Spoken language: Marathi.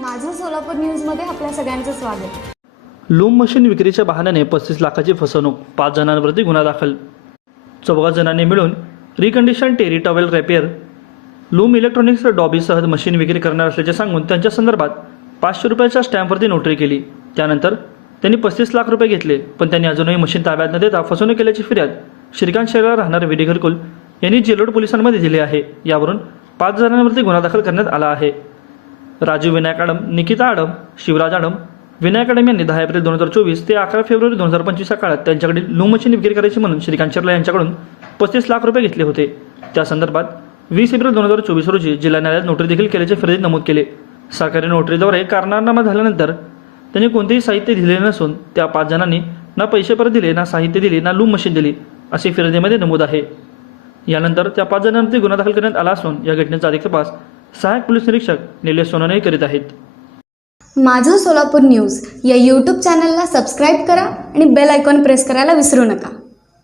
माझं सोलापूर न्यूजमध्ये आपल्या सगळ्यांचं स्वागत. लूम मशीन विक्रीच्या बहाण्याने पस्तीस लाखाची फसवणूक पाच जणांवरती गुन्हा दाखल. चौघा जणांनी मिळून recondition terry towel repair loom electronics डॉबीसह machine विक्री करणार असल्याचे सांगून त्यांच्या संदर्भात पाचशे रुपयाच्या स्टॅम्पवरती नोटरी केली. त्यानंतर त्यांनी पस्तीस लाख रुपये घेतले पण त्यांनी अजूनही मशीन ताब्यात न देता फसवणूक केल्याची फिर्याद श्रीकांत शहरात राहणार विडी घरकुल यांनी जेलोड पोलिसांमध्ये दिली आहे. यावरून पाच जणांवरती गुन्हा दाखल करण्यात आला आहे. राजू विनायक आडम निकिता आडम शिवराज आडम विनायक आडम यांनी दहा एप्रिल दोन हजार चोवीस ते अकरा फेब्रुवारी दोन हजार पंचवीस या काळात त्यांच्याकडील लूम मशीन विक्री करायची म्हणून श्रीकांत शर्ला यांच्याकडून पस्तीस लाख रुपये घेतले होते. त्या संदर्भात वीस एप्रिल दोन हजार चोवीस रोजी जिल्हा न्यायालयात नोटरी देखील केल्याचे फिर्यादीत नमूद केले. सरकारी नोटरीद्वारे कारणारनामा झाल्यानंतर त्यांनी कोणतेही साहित्य दिले नसून त्या पाच जणांनी ना पैसे परत दिले ना साहित्य दिले ना लूम मशीन दिली असे फिर्यादीमध्ये नमूद आहे. यानंतर त्या पाच जणांवरती गुन्हा दाखल करण्यात आला असून या घटनेचा अधिक तपास सहाय्यक पोलीस निरीक्षक निलेश सोनाने करीत आहेत. माझं सोलापूर न्यूज या यूट्यूब चॅनलला सबस्क्राईब करा आणि बेल आयकॉन प्रेस करायला विसरू नका.